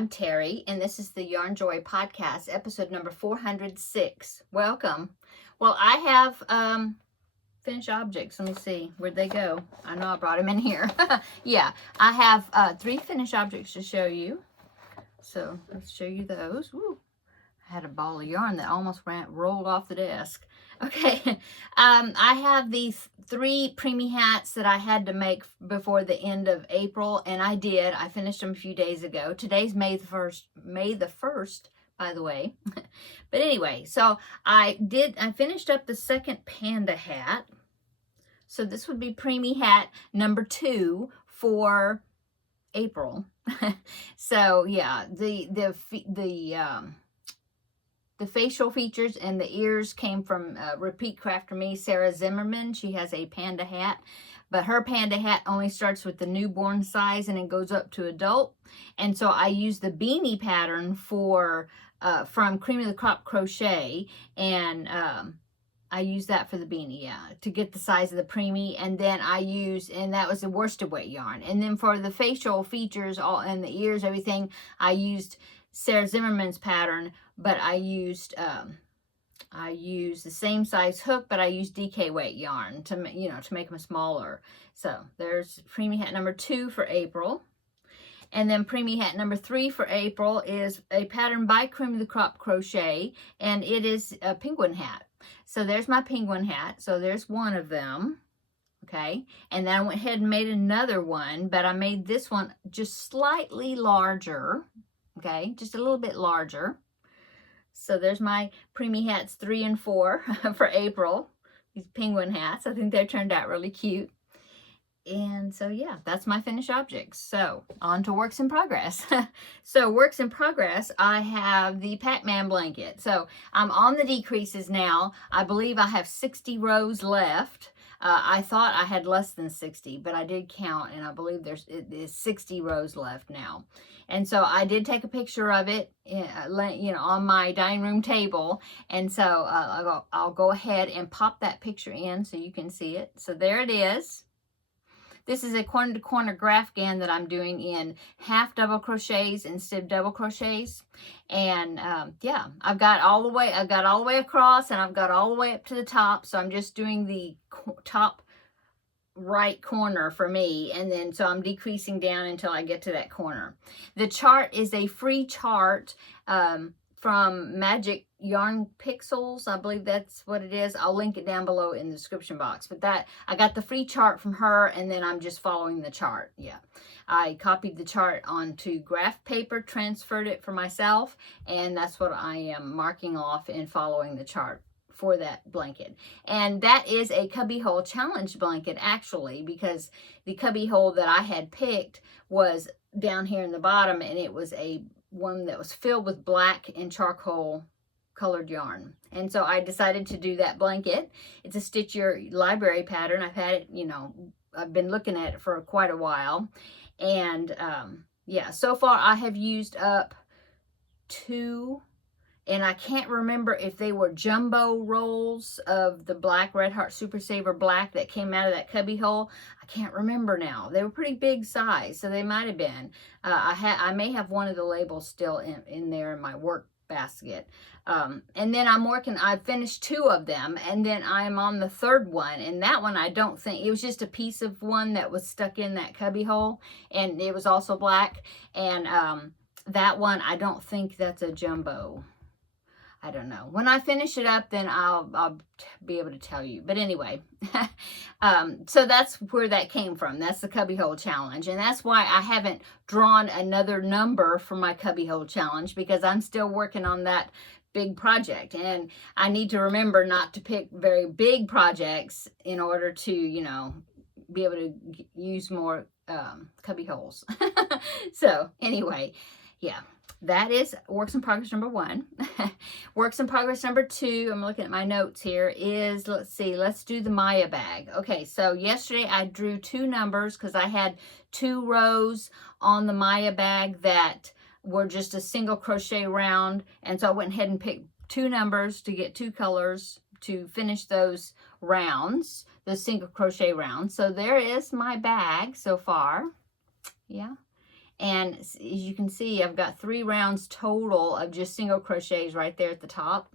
I'm Terry, and this is the Yarn Joy Podcast, episode number 406. Welcome. Well, I have finished objects. Let me see. Where'd they go? I know I brought them in here. Yeah, I have 3 finished objects to show you. So let's show you those. Woo. I had a ball of yarn that almost rolled off the desk. Okay, I have these 3 preemie hats that I had to make before the end of April, and I did. I finished them a few days ago. Today's May the 1st, by the way. But anyway, so I finished up the second panda hat. So this would be preemie hat number 2 for April. So yeah, the facial features and the ears came from Repeat Crafter Me, Sarah Zimmerman. She has a panda hat, but her panda hat only starts with the newborn size and it goes up to adult. And so I used the beanie pattern from Cream of the Crop Crochet, and I used that for the beanie, yeah, to get the size of the preemie. And then and that was the worsted weight yarn. And then for the facial features, and the ears, everything, I used Sarah Zimmerman's pattern, but I used the same size hook, but I used DK weight yarn to make them smaller. So there's preemie hat number 2 for April. And then preemie hat number 3 for April is a pattern by Cream of the Crop Crochet, and it is a penguin hat. So there's my penguin hat. So there's one of them. Okay, and then I went ahead and made another one, but I made this one just slightly larger. Okay, just a little bit larger. So there's my preemie hats 3 and 4 for April. These penguin hats. I think they turned out really cute. And so yeah, that's my finished objects. So on to works in progress. So works in progress, I have the Pac-Man blanket. So I'm on the decreases now. I believe I have 60 rows left. I thought I had less than 60, but I did count, and I believe it is 60 rows left now. And so I did take a picture of it, on my dining room table. And so I'll go ahead and pop that picture in so you can see it. So there it is. This is a corner-to-corner grafghan that I'm doing in half double crochets instead of double crochets. And yeah, I've got all the way across, and I've got all the way up to the top. So I'm just doing the top right corner for me, and then so I'm decreasing down until I get to that corner. The chart is a free chart from Magic Yarn Pixels. I believe that's what it is. I'll link it down below in the description box. But I got the free chart from her, and then I'm just following the chart. Yeah, I copied the chart onto graph paper, transferred it for myself, and that's what I am marking off and following the chart for that blanket. And that is a cubbyhole challenge blanket, actually, because the cubbyhole that I had picked was down here in the bottom, and it was one that was filled with black and charcoal colored yarn. And so I decided to do that blanket. It's a Stitch Your Library pattern. I've had it, I've been looking at it for quite a while. And yeah, so far I have used up 2, and I can't remember if they were jumbo rolls of the black Red Heart Super Saver black that came out of that cubby hole. I can't remember now. They were pretty big size, so they might have been. I may have one of the labels still in there in my work basket. And then I finished 2 of them, and then I'm on the 3rd one, and that one I don't think, it was just a piece of one that was stuck in that cubby hole, and it was also black. And that one, I don't think that's a jumbo. I don't know. When I finish it up, then I'll be able to tell you. But anyway, so that's where that came from. That's the cubbyhole challenge. And that's why I haven't drawn another number for my cubbyhole challenge, because I'm still working on that big project. And I need to remember not to pick very big projects in order to, be able to use more cubby holes. So anyway, yeah. That is works in progress number 1. Works in progress number 2, I'm looking at my notes here, is, let's do the Maya bag. Okay, so yesterday I drew 2 numbers because I had 2 rows on the Maya bag that were just a single crochet round. And so I went ahead and picked 2 numbers to get 2 colors to finish those rounds, the single crochet rounds. So there is my bag so far. Yeah. And as you can see, I've got 3 rounds total of just single crochets right there at the top.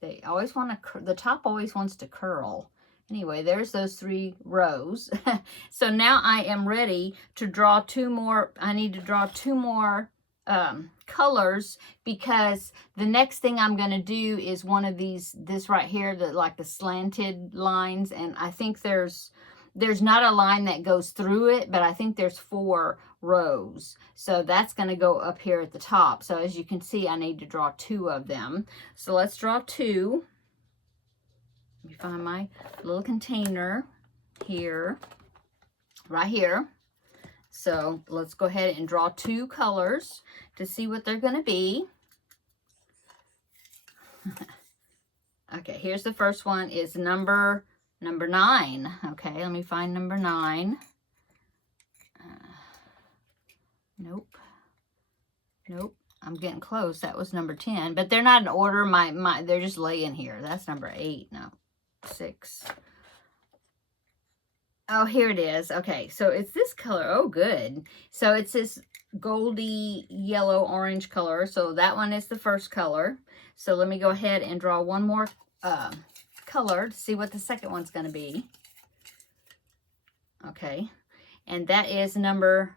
They always want to, the top always wants to curl. Anyway, there's those 3 rows. So now I am ready to draw 2 more. I need to draw 2 more colors, because the next thing I'm going to do is one of these, this right here, like the slanted lines. And I think there's not a line that goes through it, but I think there's 4 rows. So that's going to go up here at the top. So as you can see, I need to draw 2 of them. So let's draw 2. Let me find my little container here, right here. So let's go ahead and draw 2 colors to see what they're going to be. Okay, here's the first one. Is number 9. Okay, let me find number 9. Nope. I'm getting close. That was number 10, but they're not in order. They're just laying here. That's number 8. No, 6. Oh, here it is. Okay, so it's this color. Oh, good. So it's this goldy yellow orange color. So that one is the first color. So let me go ahead and draw one more color to see what the second one's going to be. Okay, and that is number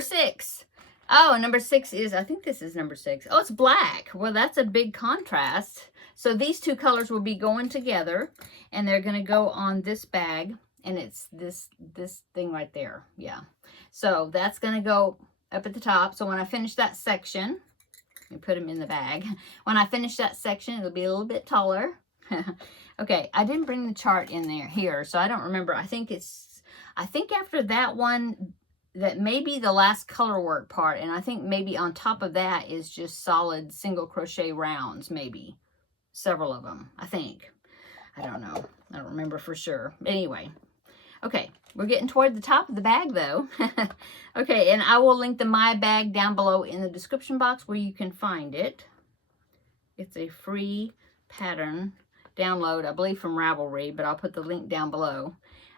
6. Oh, number 6 is, I think this is number 6. Oh, it's black. Well, that's a big contrast. So these 2 colors will be going together, and they're going to go on this bag, and it's this thing right there. Yeah. So that's going to go up at the top. So when I finish that section, let me put them in the bag. When I finish that section, it'll be a little bit taller. Okay, I didn't bring the chart in there here, so I don't remember. I think after that one, that may be the last color work part, and I think maybe on top of that is just solid single crochet rounds, maybe several of them, I think. I don't know. I don't remember for sure. Anyway, okay, we're getting toward the top of the bag though. Okay, and I will link the My Bag down below in the description box where you can find it. It's a free pattern download, I believe from Ravelry, but I'll put the link down below.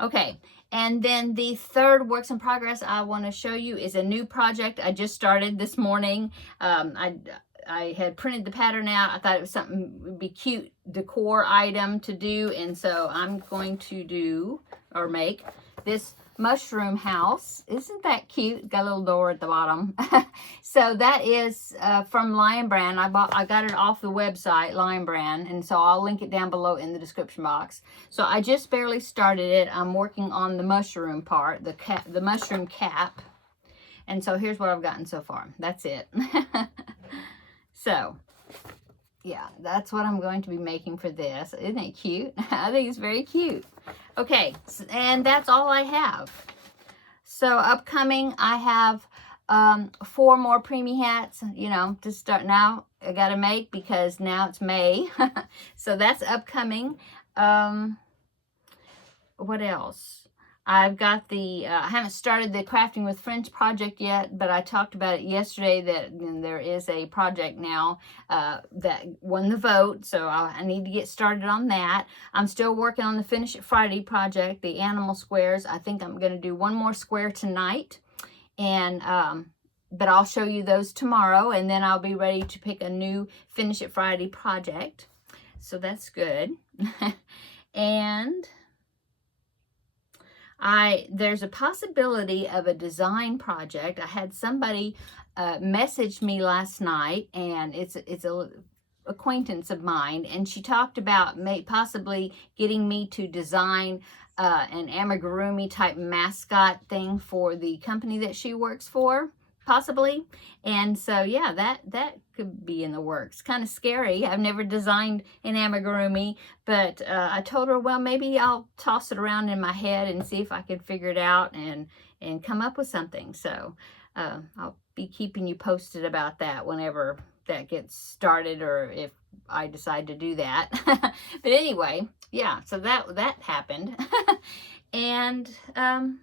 Okay, and then the third works in progress I want to show you is a new project I just started this morning. I had printed the pattern out. I thought it was something would be cute decor item to do, and so I'm going to do or make this mushroom house. Isn't that cute? Got a little door at the bottom. So that is from Lion Brand. I got it off the website, Lion Brand, and so I'll link it down below in the description box. So I just barely started it. I'm working on the mushroom part, the mushroom cap. And so here's what I've gotten so far. That's it. So yeah, that's what I'm going to be making for this. Isn't it cute? I think it's very cute. Okay, and that's all I have. So upcoming, I have 4 more preemie hats, you know, to start now. I got to make because now it's May. So that's upcoming. What else? I've got the, I haven't started the Crafting with Friends project yet, but I talked about it yesterday that there is a project now that won the vote, so I need to get started on that. I'm still working on the Finish It Friday project, the animal squares. I think I'm going to do 1 more square tonight, and but I'll show you those tomorrow, and then I'll be ready to pick a new Finish It Friday project. So that's good. And there's a possibility of a design project. I had somebody message me last night, and it's a acquaintance of mine, and she talked about possibly getting me to design an amigurumi type mascot thing for the company that she works for, possibly. And so yeah, that could be in the works. Kind of scary. I've never designed an amigurumi, but I told her, well, maybe I'll toss it around in my head and see if I can figure it out and come up with something. So I'll be keeping you posted about that whenever that gets started, or if I decide to do that. But anyway, yeah, so that happened. And I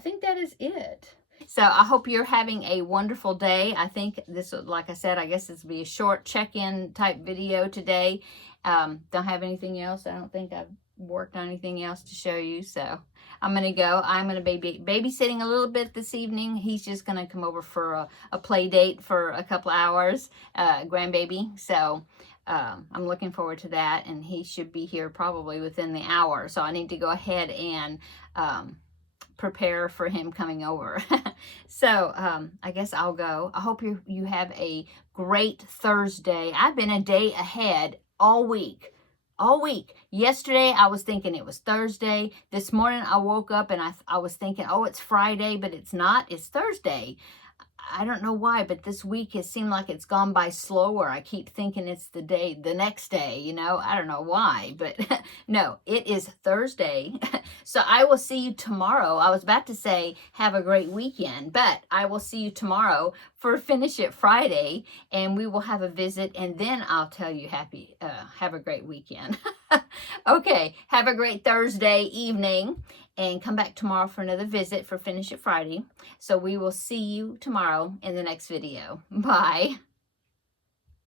think that is it. So I hope you're having a wonderful day. I think this, like I said, I guess this will be a short check-in type video today. Don't have anything else. I don't think I've worked on anything else to show you. So I'm going to go. I'm going to be babysitting a little bit this evening. He's just going to come over for a play date for a couple hours, grandbaby. So I'm looking forward to that, and he should be here probably within the hour. So I need to go ahead and prepare for him coming over. So I guess I'll go. I hope you have a great Thursday. I've been a day ahead all week. All week. Yesterday, I was thinking it was Thursday. This morning, I woke up and I was thinking, oh, it's Friday, but it's not. It's Thursday. I don't know why, but this week has seemed like it's gone by slower. I keep thinking it's the next day, you know. I don't know why, but no, it is Thursday. So I will see you tomorrow. I was about to say have a great weekend, but I will see you tomorrow for Finish It Friday, and we will have a visit, and then I'll tell you have a great weekend. Okay, have a great Thursday evening, and come back tomorrow for another visit for Finish It Friday. So we will see you tomorrow in the next video. Bye.